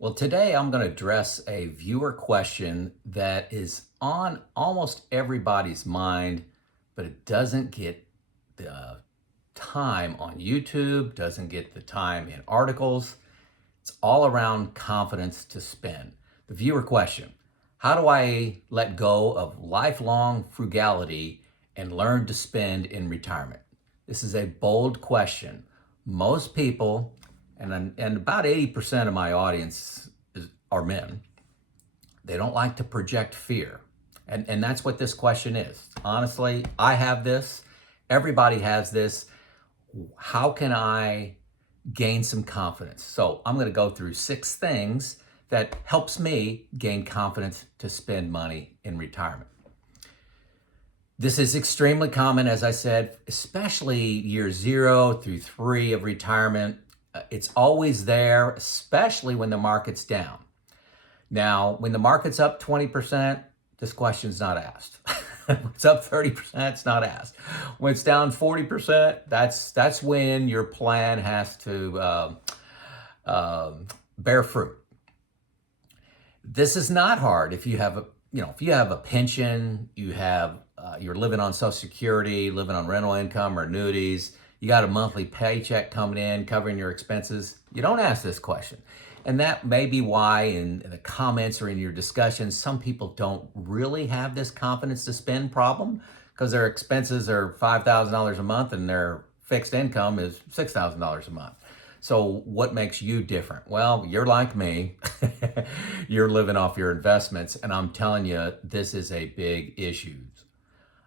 Well, today I'm going to address a viewer question that is on almost everybody's mind, but it doesn't get the time on YouTube, doesn't get the time in articles. It's all around confidence to spend. The viewer question: how do I let go of lifelong frugality and learn to spend in retirement? This is a bold question. Most people, and about 80% of my audience are men, they don't like to project fear. And that's what this question is. Honestly, I have this. Everybody has this. How can I gain some confidence? So I'm going to go through 6 things that helps me gain confidence to spend money in retirement. This is extremely common, as I said, especially year 0 through 3 of retirement. It's always there, especially when the market's down. Now, when the market's up 20%, this question's not asked. When it's up 30%, it's not asked. When it's down 40%, that's when your plan has to bear fruit. This is not hard if you have a pension, you're living on Social Security, living on rental income or annuities, you got a monthly paycheck coming in, covering your expenses. You don't ask this question. And that may be why in the comments or in your discussions, some people don't really have this confidence to spend problem because their expenses are $5,000 a month and their fixed income is $6,000 a month. So what makes you different? Well, you're like me. You're living off your investments. And I'm telling you, this is a big issue.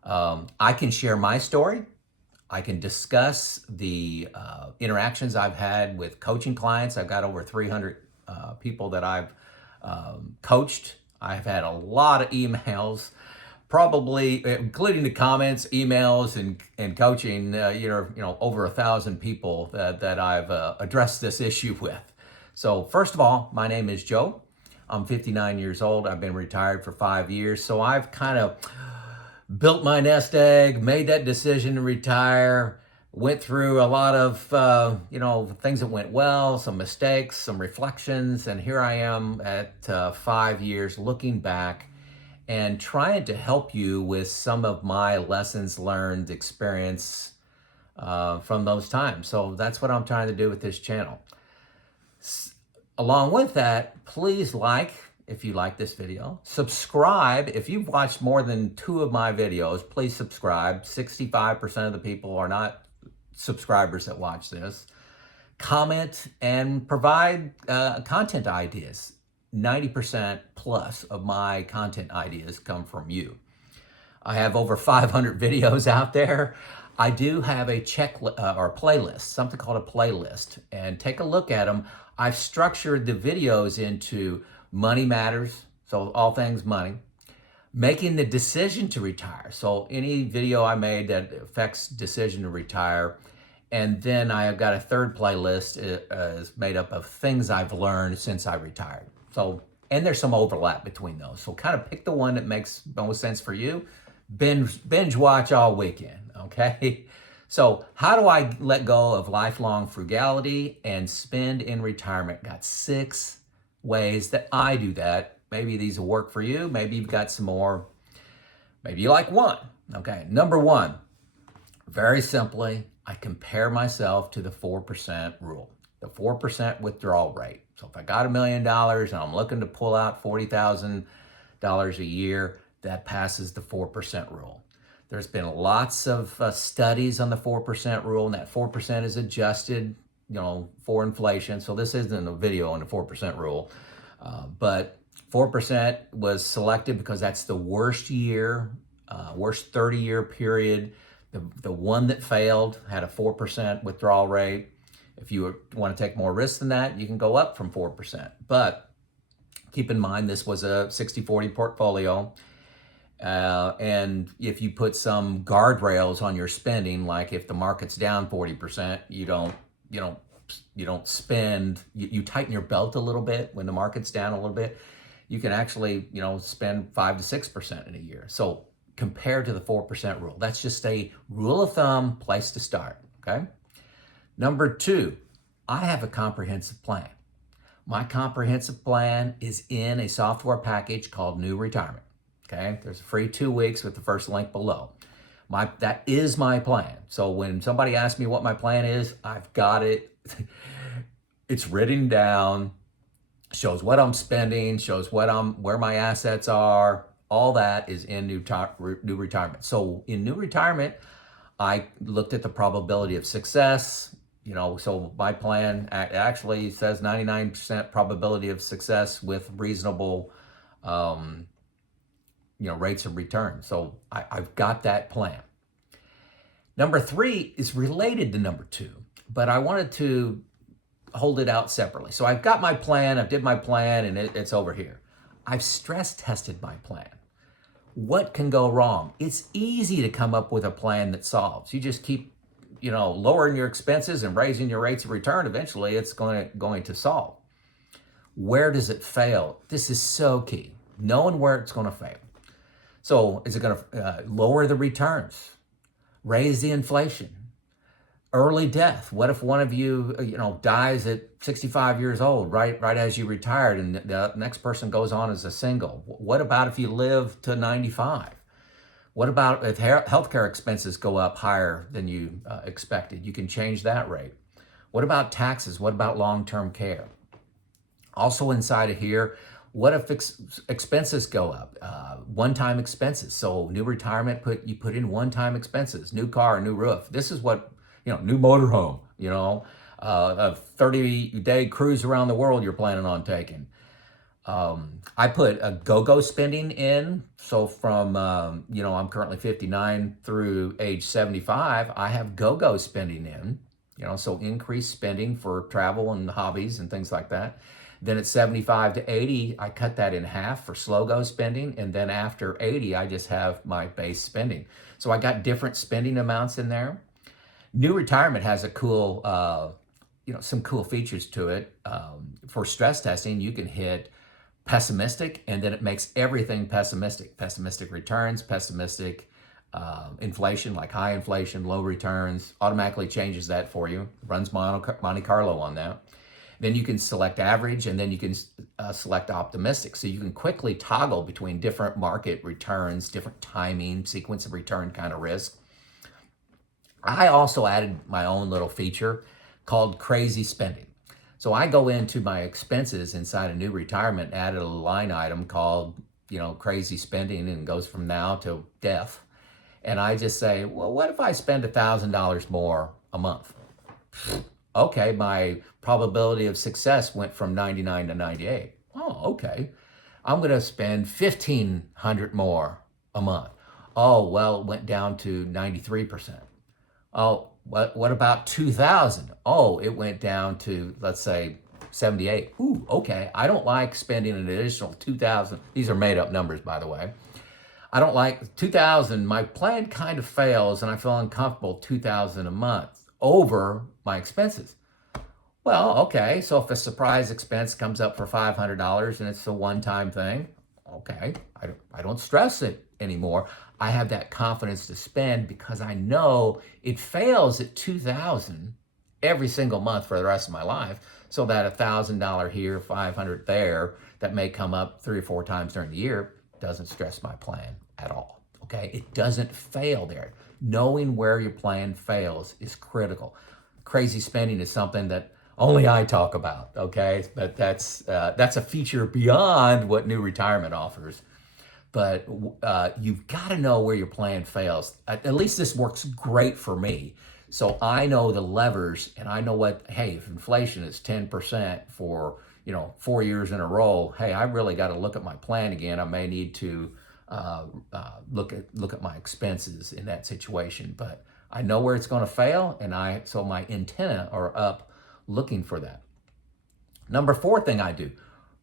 I can share my story. I can discuss the interactions I've had with coaching clients. I've got over 300 people that I've coached. I've had a lot of emails, probably including the comments, emails, and coaching. Over 1,000 people that I've addressed this issue with. So first of all, my name is Joe. I'm 59 years old. I've been retired for 5 years. So I've kind of built my nest egg, made that decision to retire, went through a lot of, things that went well, some mistakes, some reflections, and here I am at 5 years looking back and trying to help you with some of my lessons learned, experience from those times. So that's what I'm trying to do with this channel. Along with that, please if you like this video. Subscribe. If you've watched more than 2 of my videos, please subscribe. 65% of the people are not subscribers that watch this. Comment and provide content ideas. 90% plus of my content ideas come from you. I have over 500 videos out there. I do have a or playlist, something called a playlist, and take a look at them. I've structured the videos into money matters, so all things money. Making the decision to retire, so any video I made that affects decision to retire. And then I have got a third playlist is made up of things I've learned since I retired. So, and there's some overlap between those. So kind of pick the one that makes most sense for you. Binge watch all weekend, okay? So how do I let go of lifelong frugality and spend in retirement? Got 6 ways that I do that. Maybe these will work for you. Maybe you've got some more. Maybe you like one. Okay, number 1, very simply, I compare myself to the 4% rule, the 4% withdrawal rate. So if I got $1 million and I'm looking to pull out $40,000 a year, that passes the 4% rule. There's been lots of studies on the 4% rule, and that 4% is adjusted for inflation. So this isn't a video on the 4% rule, but 4% was selected because that's the worst year, worst 30-year period. The one that failed had a 4% withdrawal rate. If you want to take more risks than that, you can go up from 4%. But keep in mind, this was a 60-40 portfolio. And if you put some guardrails on your spending, like if the market's down 40%, you don't spend, you tighten your belt a little bit when the market's down a little bit. You can actually, spend 5 to 6% in a year. So compared to the 4% rule, that's just a rule of thumb, place to start, okay? Number 2, I have a comprehensive plan. My comprehensive plan is in a software package called New Retirement. Okay, there's a free 2 weeks with the first link below. That is my plan. So when somebody asks me what my plan is, I've got it. It's written down, shows what I'm spending, shows where my assets are. All that is in New Retirement. So in New Retirement, I looked at the probability of success. So my plan actually says 99% probability of success with reasonable, rates of return. So I've got that plan. Number 3 is related to number 2, but I wanted to hold it out separately. So I've got my plan, I did my plan, and it's over here. I've stress tested my plan. What can go wrong? It's easy to come up with a plan that solves. You just keep, lowering your expenses and raising your rates of return. Eventually, it's going to solve. Where does it fail? This is so key. Knowing where it's going to fail. So is it going to lower the returns? Raise the inflation? Early death. What if one of you, dies at 65 years old, right as you retired, and the next person goes on as a single? What about if you live to 95? What about if healthcare expenses go up higher than you expected? You can change that rate. What about taxes? What about long-term care? Also inside of here, what if expenses go up? One-time expenses. So New Retirement, you put in one-time expenses, new car, new roof. This is what, new motorhome, a 30-day cruise around the world you're planning on taking. I put a go-go spending in. So from, I'm currently 59 through age 75, I have go-go spending in, so increased spending for travel and hobbies and things like that. Then at 75 to 80, I cut that in half for slow-go spending. And then after 80, I just have my base spending. So I got different spending amounts in there. New Retirement has a cool, some cool features to it. For stress testing, you can hit pessimistic, and then it makes everything pessimistic. Pessimistic returns, pessimistic inflation, like high inflation, low returns, automatically changes that for you. Runs Monte Carlo on that. Then you can select average, and then you can select optimistic. So you can quickly toggle between different market returns, different timing, sequence of return kind of risk. I also added my own little feature called crazy spending. So I go into my expenses inside a New Retirement, added a line item called, crazy spending, and goes from now to death. And I just say, well, what if I spend $1,000 more a month? Okay, my probability of success went from 99 to 98. Oh, okay. I'm going to spend $1,500 more a month. Oh, well, it went down to 93%. Oh, what about 2,000? Oh, it went down to, let's say, 78. Ooh, okay. I don't like spending an additional 2,000. These are made up numbers, by the way. I don't like 2,000. My plan kind of fails, and I feel uncomfortable 2,000 a month over my expenses. Well, okay. So if a surprise expense comes up for $500 and it's a one-time thing, okay, I don't stress it anymore. I have that confidence to spend because I know it fails at 2,000 every single month for the rest of my life. So that $1,000 here, 500 there, that may come up 3 or 4 times during the year doesn't stress my plan at all. Okay, it doesn't fail there. Knowing where your plan fails is critical. Crazy spending is something that only I talk about. Okay, but that's a feature beyond what New Retirement offers. But you've got to know where your plan fails. At least this works great for me. So I know the levers, and I know hey, if inflation is 10% for 4 years in a row, hey, I really got to look at my plan again. I may need to look at my expenses in that situation. But I know where it's going to fail, and so my antenna are up looking for that. Number 4 thing I do.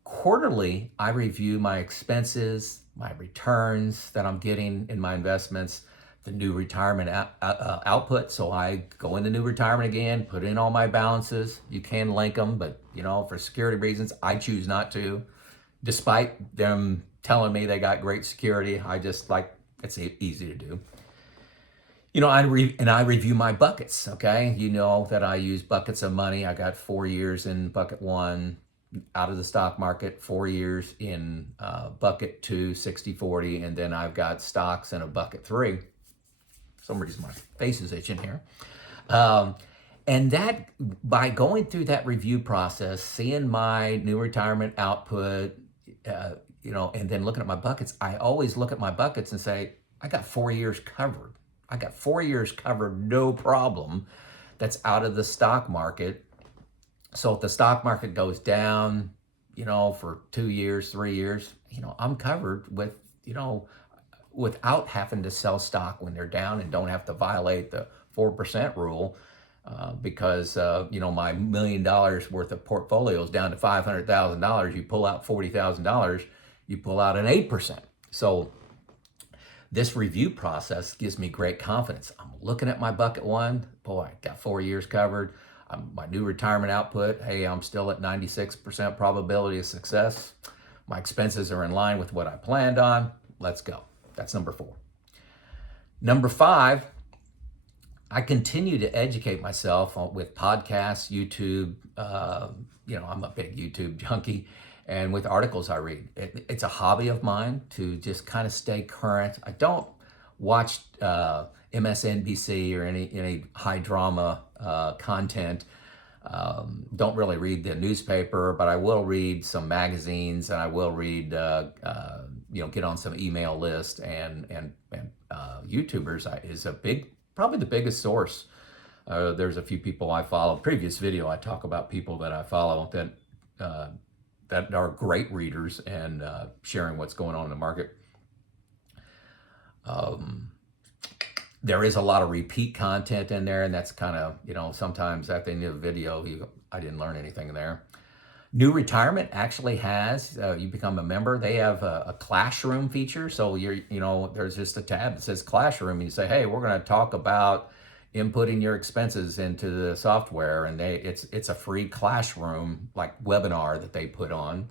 Quarterly, I review my expenses, my returns that I'm getting in my investments, the New Retirement output. So I go into New Retirement again, put in all my balances. You can link them, but for security reasons, I choose not to. Despite them telling me they got great security, I just it's easy to do. I review my buckets. Okay, that I use buckets of money. I got 4 years in bucket 1, out of the stock market, 4 years in bucket 2, 60/40, and then I've got stocks in a bucket 3. For some reason my face is itching here. And that, by going through that review process, seeing my new retirement output, and then looking at my buckets, I always look at my buckets and say, I got 4 years covered. I got 4 years covered, no problem. That's out of the stock market. So if the stock market goes down, for 2 years, 3 years, I'm covered with, without having to sell stock when they're down, and don't have to violate the 4% rule because, my $1 million worth of portfolio is down to $500,000. You pull out $40,000, you pull out an 8%. So this review process gives me great confidence. I'm looking at my bucket 1, boy, I got 4 years covered. My new retirement output, hey, I'm still at 96% probability of success. My expenses are in line with what I planned on. Let's go. That's number 4. Number 5, I continue to educate myself with podcasts, YouTube. I'm a big YouTube junkie. And with articles I read. It's a hobby of mine to just kind of stay current. I don't watch MSNBC or any high drama content. Don't really read the newspaper, but I will read some magazines, and I will read, get on some email list, and YouTubers is probably the biggest source. There's a few people I follow. Previous video, I talk about people that I follow that are great readers and sharing what's going on in the market. There is a lot of repeat content in there, and that's kind of, sometimes at the end of the video, I didn't learn anything there. New Retirement actually has, you become a member, they have a classroom feature. So there's just a tab that says classroom, and you say, hey, we're going to talk about inputting your expenses into the software, and it's a free classroom like webinar that they put on.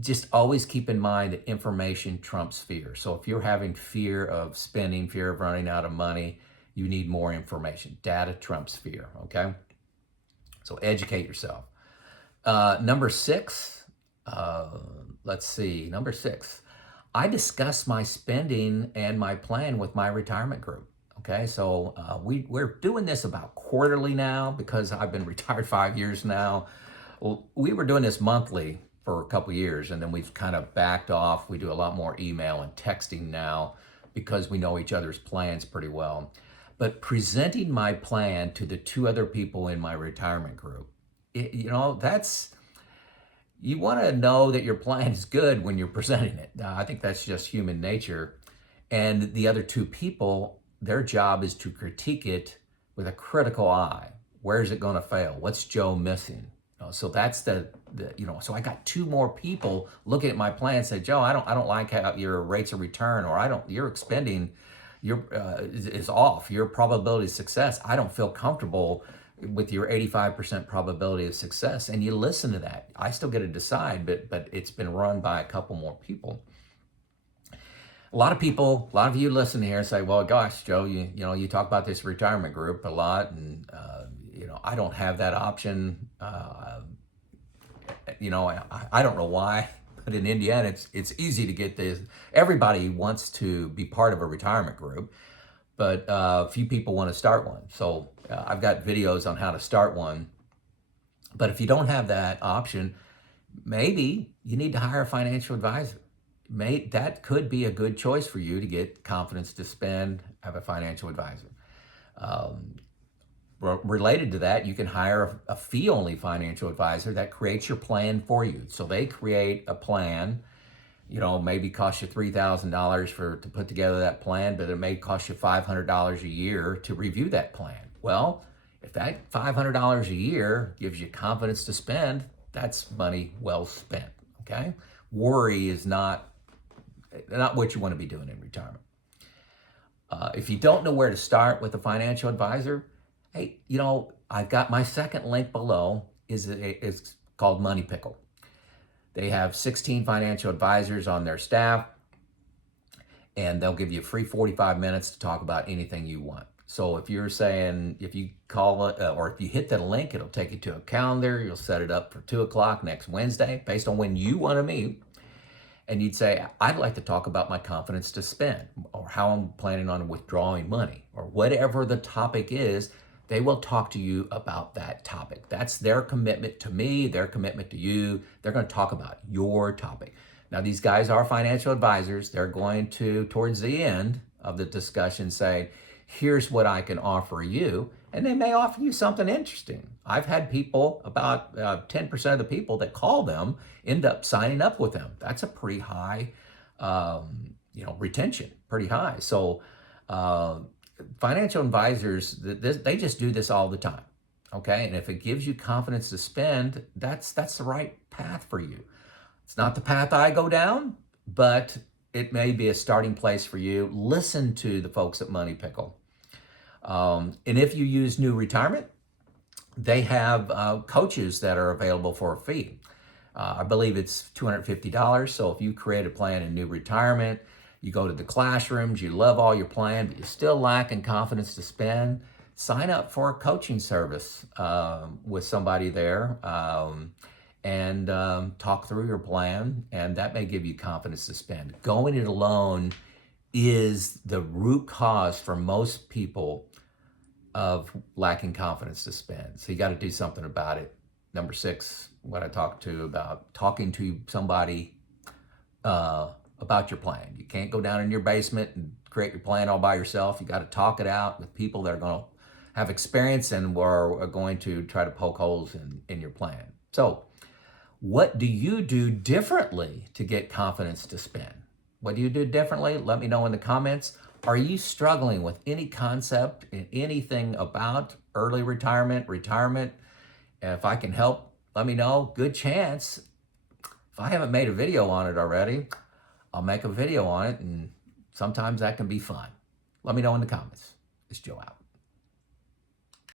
Just always keep in mind that information trumps fear. So if you're having fear of spending, fear of running out of money, you need more information. Data trumps fear, okay? So educate yourself. Number 6, number 6, I discuss my spending and my plan with my retirement group. Okay, so we're doing this about quarterly now because I've been retired 5 years now. Well, we were doing this monthly for a couple years, and then we've kind of backed off. We do a lot more email and texting now because we know each other's plans pretty well. But presenting my plan to the 2 other people in my retirement group, you want to know that your plan is good when you're presenting it. I think that's just human nature. And the other 2 people, their job is to critique it with a critical eye. Where is it going to fail? What's Joe missing? So that's so I got 2 more people looking at my plan and say, Joe, I don't like how your rates of return, or your expending is off. Your probability of success, I don't feel comfortable with your 85% probability of success. And you listen to that. I still get to decide, but it's been run by a couple more people. A lot of you listen here say, well, gosh, Joe, you talk about this retirement group a lot, and I don't have that option. I don't know why, but in Indiana, it's easy to get this. Everybody wants to be part of a retirement group, but few people want to start one. So I've got videos on how to start one. But if you don't have that option, maybe you need to hire a financial advisor. That could be a good choice for you to get confidence to spend, have a financial advisor. Related to that, you can hire a fee-only financial advisor that creates your plan for you. So they create a plan, maybe cost you $3,000 to put together that plan, but it may cost you $500 a year to review that plan. Well, if that $500 a year gives you confidence to spend, that's money well spent, okay? Worry is not what you want to be doing in retirement. If you don't know where to start with a financial advisor, hey, I've got my second link below. It's called Money Pickle. They have 16 financial advisors on their staff, and they'll give you a free 45 minutes to talk about anything you want. So if you're saying, if you call it, or if you hit that link, it'll take you to a calendar. You'll set it up for 2 o'clock next Wednesday based on when you want to meet. And you'd say, I'd like to talk about my confidence to spend, or how I'm planning on withdrawing money, or whatever the topic is. They will talk to you about that topic. That's their commitment to me, their commitment to you. They're going to talk about your topic. Now, these guys are financial advisors. They're going to, towards the end of the discussion, say, here's what I can offer you. And they may offer you something interesting. I've had people, about 10% of the people that call them end up signing up with them. That's a pretty high, retention, pretty high. So financial advisors, they just do this all the time. Okay. And if it gives you confidence to spend, that's the right path for you. It's not the path I go down, but it may be a starting place for you. Listen to the folks at Money Pickle. And if you use New Retirement, they have coaches that are available for a fee. I believe it's $250. So if you create a plan in New Retirement, you go to the classrooms, you love all your plan, but you're still lacking confidence to spend, sign up for a coaching service with somebody there and talk through your plan, and that may give you confidence to spend. Going it alone is the root cause for most people of lacking confidence to spend. So you got to do something about it. Number 6, what I talked to about talking to somebody about your plan. You can't go down in your basement and create your plan all by yourself. You got to talk it out with people that are going to have experience and are going to try to poke holes in your plan. So what do you do differently to get confidence to spend? What do you do differently? Let me know in the comments. Are you struggling with any concept in anything about early retirement? If I can help, let me know. Good chance. If I haven't made a video on it already, I'll make a video on it, and sometimes that can be fun. Let me know in the comments. It's Joe out.